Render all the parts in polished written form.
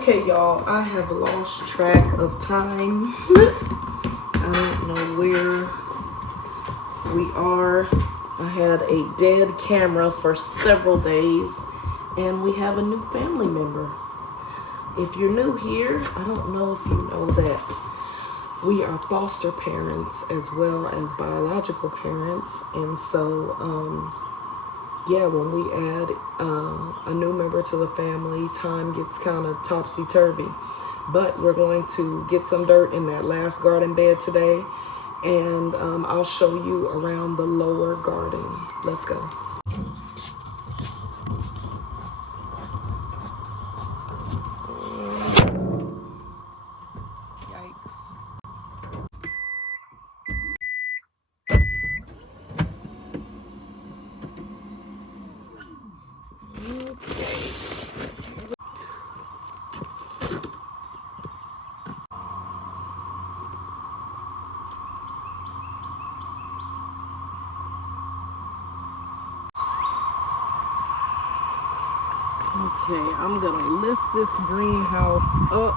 Okay, y'all, I have lost track of time. I don't know where we are. I had a dead camera for several days, and we have a new family member. If you're new here, I don't know if you know that we are foster parents as well as biological parents, and so yeah, when we add a new member to the family, time gets kind of topsy-turvy. But we're going to get some dirt in that last garden bed today, and I'll show you around the lower garden. Let's go. Yikes. Okay, I'm gonna lift this greenhouse up.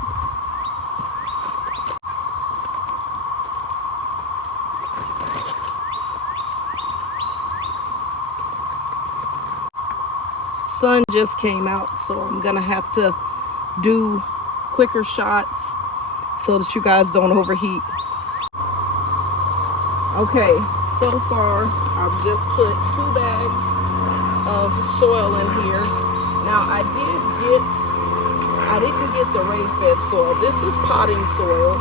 Sun just came out, so I'm gonna have to do quicker shots so that you guys don't overheat. Okay, so far I've just put 2 bags of soil in here. Now I didn't get the raised bed soil. This is potting soil,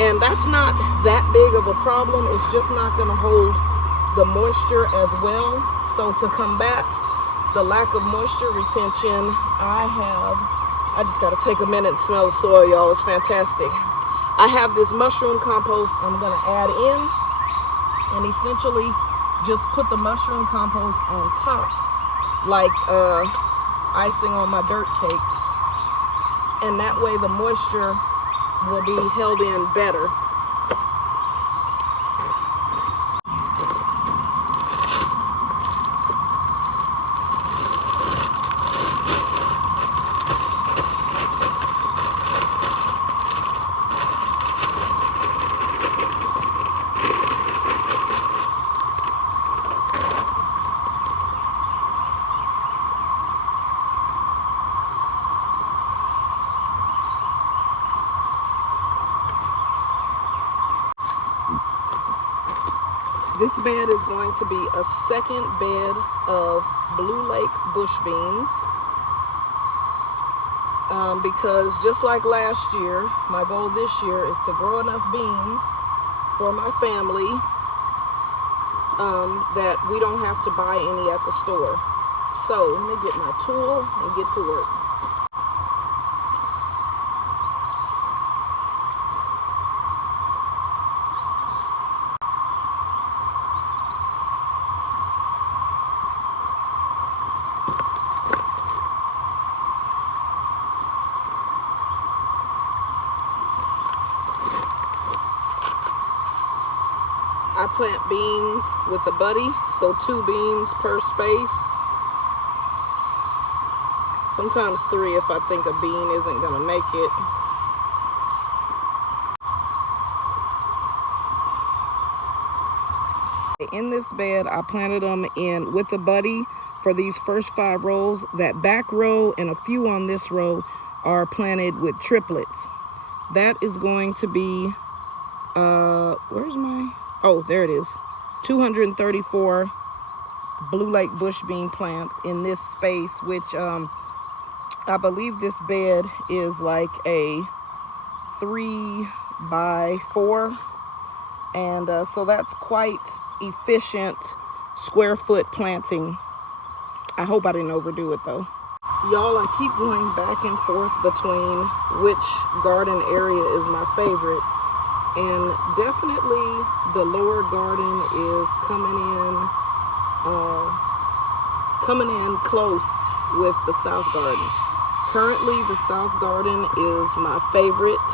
and that's not that big of a problem. It's just not going to hold the moisture as well. So to combat the lack of moisture retention, I just got to take a minute and smell the soil, y'all. It's fantastic. I have this mushroom compost I'm going to add in, and essentially just put the mushroom compost on top, like icing on my dirt cake, and that way the moisture will be held in better. This bed is going to be a second bed of Blue Lake bush beans, because just like last year, my goal this year is to grow enough beans for my family that we don't have to buy any at the store. So let me get my tool and get to work. I plant beans with a buddy, so 2 beans per space. Sometimes 3 if I think a bean isn't gonna make it. In this bed, I planted them in with a buddy for these first 5 rows. That back row and a few on this row are planted with triplets. That is going to be, where's my... Oh, there it is. 234 Blue Lake bush bean plants in this space, which I believe this bed is like a 3 by 4. And so that's quite efficient square foot planting. I hope I didn't overdo it though. Y'all, I keep going back and forth between which garden area is my favorite. And definitely the lower garden is coming in close with the south garden. Currently the south garden is my favorite.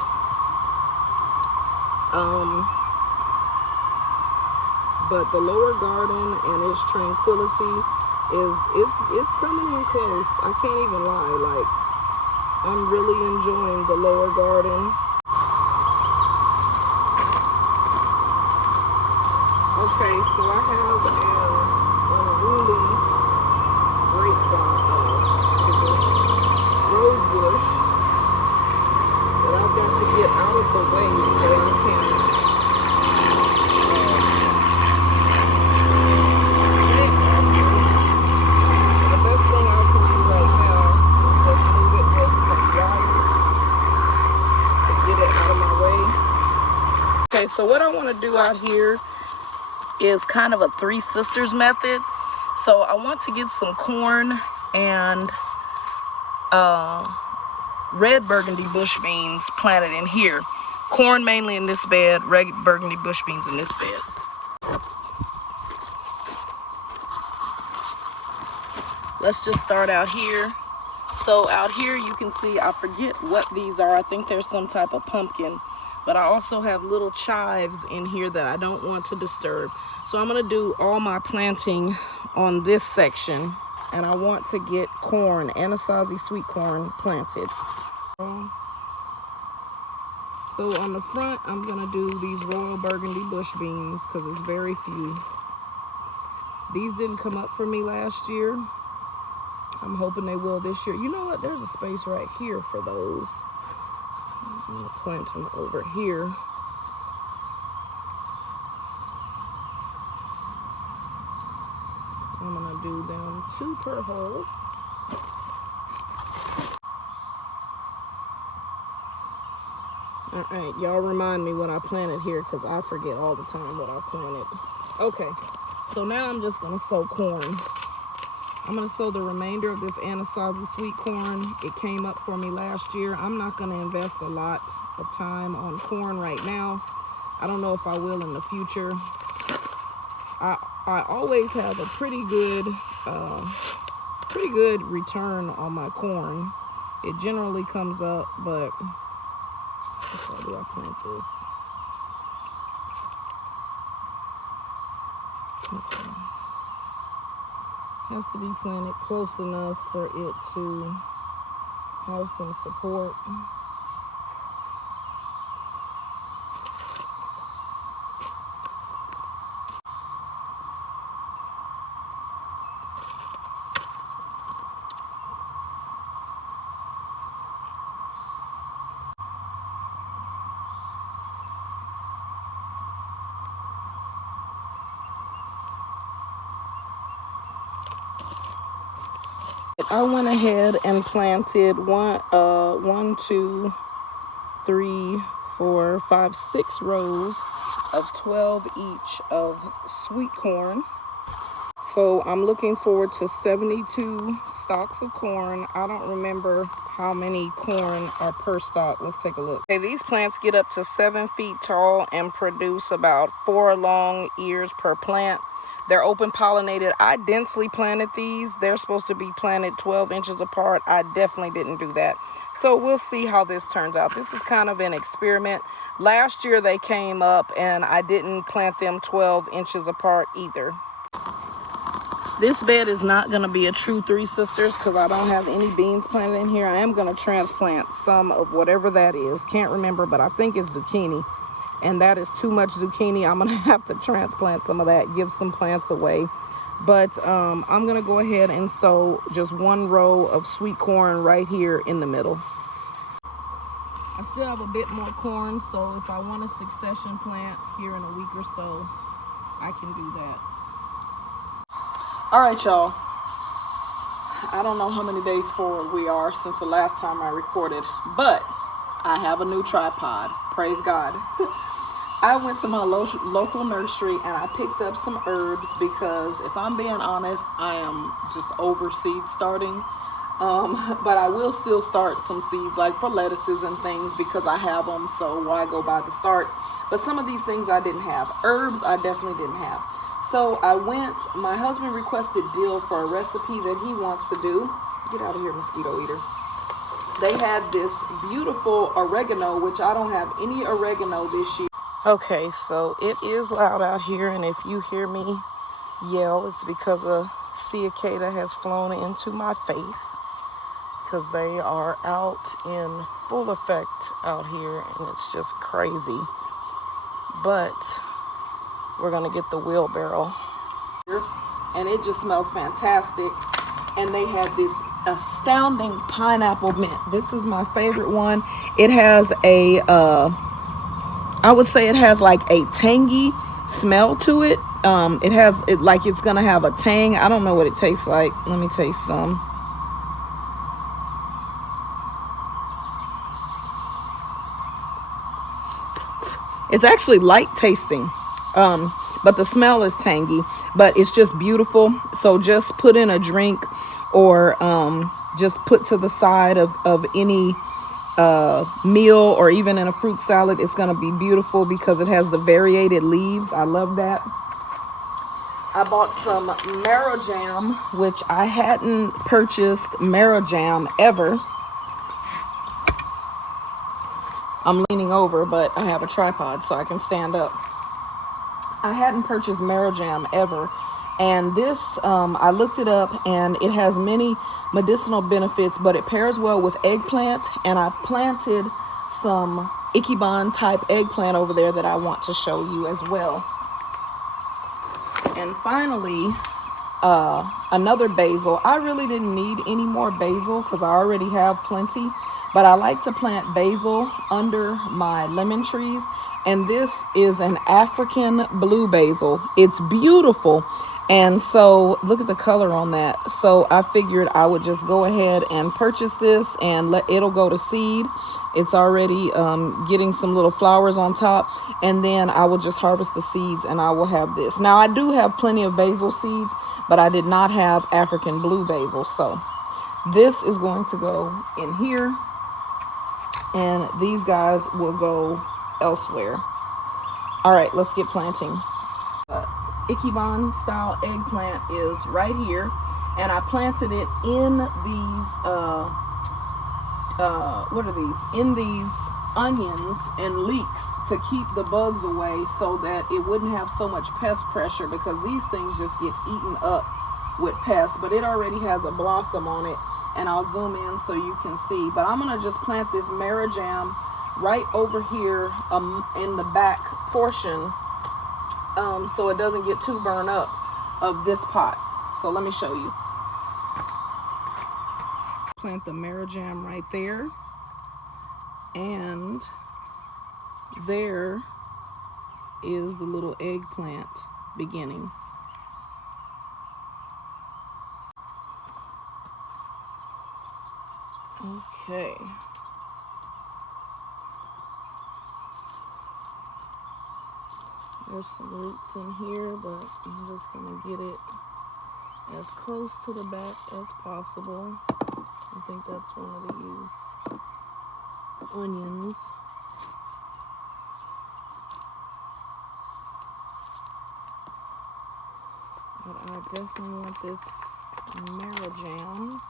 But the lower garden and its tranquility is it's coming in close. I can't even lie. Like, the lower garden. Okay, so I have an unruly grapevine, rose bush that I've got to get out of the way so I can plant out here. The best thing I can do right now is just move it with some wire to get it out of my way. Okay, so what I want to do out here is kind of a Three Sisters method. So I want to get some corn and red burgundy bush beans planted in here. Corn mainly in this bed, red burgundy bush beans in this bed. Let's just start out here. So out here you can see, I forget what these are. I think there's some type of pumpkin. But I also have little chives in here that I don't want to disturb. So I'm gonna do all my planting on this section, and I want to get corn, Anasazi sweet corn, planted. So on the front, I'm gonna do these royal burgundy bush beans because it's very few. These didn't come up for me last year. I'm hoping they will this year. You know what? There's a space right here for those. I'm gonna plant them over here. I'm gonna do them 2 per hole. All right, y'all remind me what I planted here because I forget all the time what I planted. Okay, so now I'm just gonna sow corn. I'm gonna sow the remainder of this Anasazi sweet corn. It came up for me last year. I'm not gonna invest a lot of time on corn right now. I don't know if I will in the future. I always have a pretty good return on my corn. It generally comes up, but how do I plant this? Okay. Has to be planted close enough for it to have some support. I went ahead and planted 1, 2, 3, 4, 5, 6 rows of 12 each of sweet corn. So I'm looking forward to 72 stalks of corn. I don't remember how many corn are per stalk. Let's take a look. Okay, these plants get up to 7 feet tall and produce about 4 long ears per plant. They're open pollinated. I densely planted these. They're supposed to be planted 12 inches apart. I definitely didn't do that. So we'll see how this turns out. This is kind of an experiment. Last year they came up and I didn't plant them 12 inches apart either. This bed is not going to be a true Three Sisters because I don't have any beans planted in here. I am going to transplant some of whatever that is. Can't remember, but I think it's zucchini. And that is too much zucchini. I'm going to have to transplant some of that, give some plants away. But I'm going to go ahead and sow just 1 row of sweet corn right here in the middle. I still have a bit more corn, so if I want a succession plant here in a week or so, I can do that. All right, y'all. I don't know how many days forward we are since the last time I recorded, but I have a new tripod. Praise God. I went to my local nursery and I picked up some herbs because if I'm being honest, I am just over seed starting. But I will still start some seeds like for lettuces and things because I have them, so why go by the starts? But some of these things I didn't have. Herbs I definitely didn't have. So I went, my husband requested dill for a recipe that he wants to do. Get out of here, mosquito eater. They had this beautiful oregano, which I don't have any oregano this year. Okay, so it is loud out here, and if you hear me yell, it's because a cicada has flown into my face. because they are out in full effect out here, and it's just crazy. But we're gonna get the wheelbarrow, and it just smells fantastic. And they had this astounding pineapple mint. This is my favorite one. It has a I would say it has like a tangy smell to it. It has it like it's gonna have a tang. I don't know what it tastes like. Let me taste some. It's actually light tasting, but the smell is tangy, but it's just beautiful. So just put in a drink, or just put to the side of any meal, or even in a fruit salad. It's going to be beautiful because it has the variated leaves. I love that. I bought some marrow jam, which I hadn't purchased marrow jam ever. I'm leaning over, but I have a tripod so I can stand up. I hadn't purchased marrow jam ever, and this I looked it up, and it has many medicinal benefits, but it pairs well with eggplant, and I planted some Ikiban type eggplant over there that I want to show you as well. And finally, another basil. I really didn't need any more basil because I already have plenty, but I like to plant basil under my lemon trees. And this is an African blue basil. It's beautiful. And so look at the color on that. So I figured I would just go ahead and purchase this and it'll go to seed. It's already getting some little flowers on top, and then I will just harvest the seeds and I will have this. Now I do have plenty of basil seeds, but I did not have African blue basil. So this is going to go in here, and these guys will go elsewhere. All right, let's get planting. Ikiban style eggplant is right here, and I planted it in these what are these? In these onions and leeks to keep the bugs away, so that it wouldn't have so much pest pressure, because these things just get eaten up with pests. But it already has a blossom on it, and I'll zoom in so you can see. But I'm gonna just plant this marrow jam right over here in the back portion, so it doesn't get too burned up of this pot. So let me show you. Plant the marrow jam right there, and there is the little eggplant beginning. Okay. There's some roots in here, but I'm just gonna get it as close to the back as possible. I think that's one of these onions. But I definitely want this marrow jam.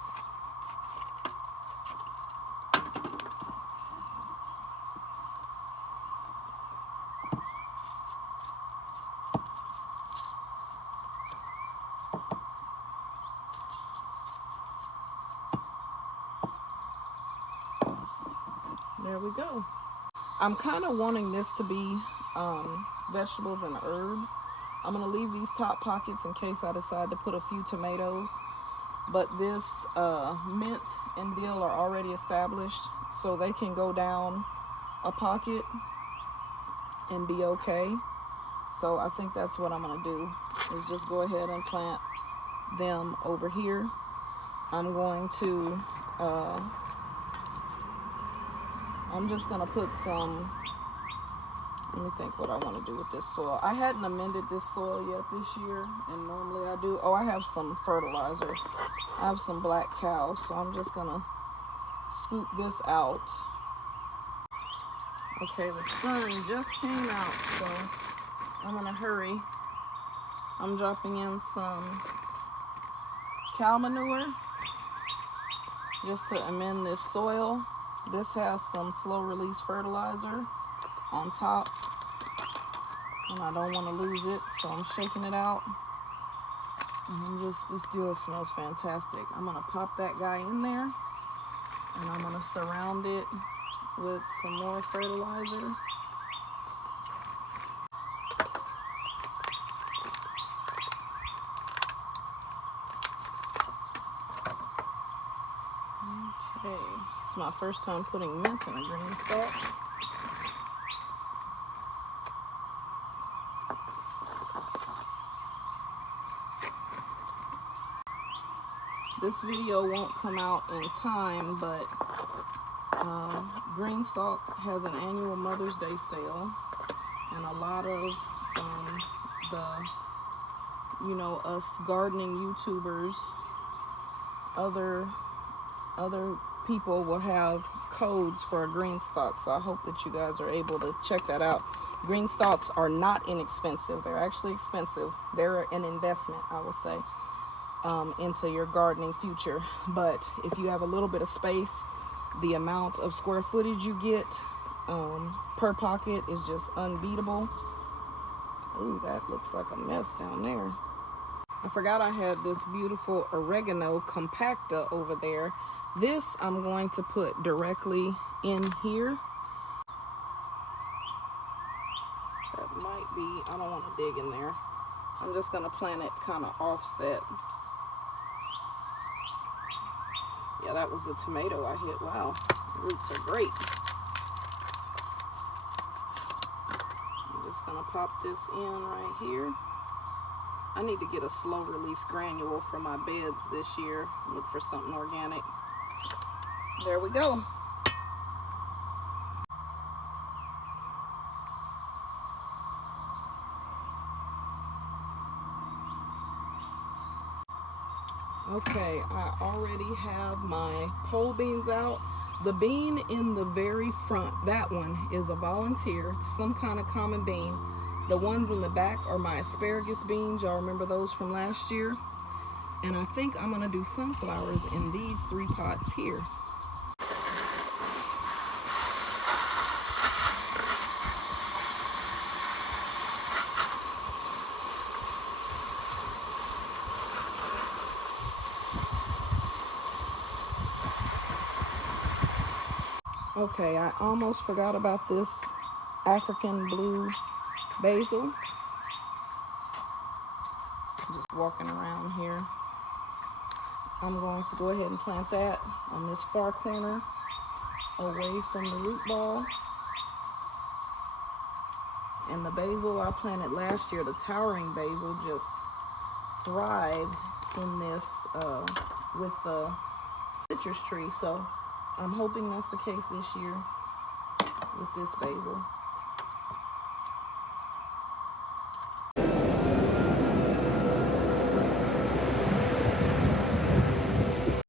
There we go. I'm kind of wanting this to be vegetables and herbs. I'm going to leave these top pockets in case I decide to put a few tomatoes. But this mint and dill are already established, so they can go down a pocket and be okay. So I think that's what I'm going to do, is just go ahead and plant them over here. I'm going to I'm just going to put some, let me think what I want to do with this soil. I hadn't amended this soil yet this year, and normally I do. Oh, I have some fertilizer. I have some black cow, so I'm just going to scoop this out. Okay, the sun just came out, so I'm going to hurry. I'm dropping in some cow manure just to amend this soil. This has some slow release fertilizer on top, and I don't want to lose it, so I'm shaking it out. And this deal smells fantastic. I'm gonna pop that guy in there. And I'm gonna surround it with some more fertilizer. Okay, it's my first time putting mint in a green stalk. This video won't come out in time, but Greenstalk has an annual Mother's Day sale, and a lot of us gardening YouTubers, other people will have codes for a Greenstalk, so I hope that you guys are able to check that out. Greenstalks are not inexpensive. They're actually expensive. They're an investment, I will say, into your gardening future. But if you have a little bit of space, the amount of square footage you get per pocket is just unbeatable. Ooh, that looks like a mess down there. I forgot I had this beautiful oregano compacta over there. This I'm going to put directly in here. That might be, I don't want to dig in there. I'm just going to plant it kind of offset. Yeah, that was the tomato I hit. Wow, the roots are great. I'm just gonna pop this in right here. I need to get a slow release granule for my beds this year. Look for something organic. There we go. Okay, I already have my pole beans out. The bean in the very front, that one is a volunteer. It's some kind of common bean. The ones in the back are my asparagus beans. Y'all remember those from last year? And I think I'm gonna do sunflowers in these 3 pots here. Okay, I almost forgot about this African blue basil. Just walking around here. I'm going to go ahead and plant that on this far corner away from the root ball. And the basil I planted last year, the towering basil, just thrived in this with the citrus tree. So I'm hoping that's the case this year with this basil.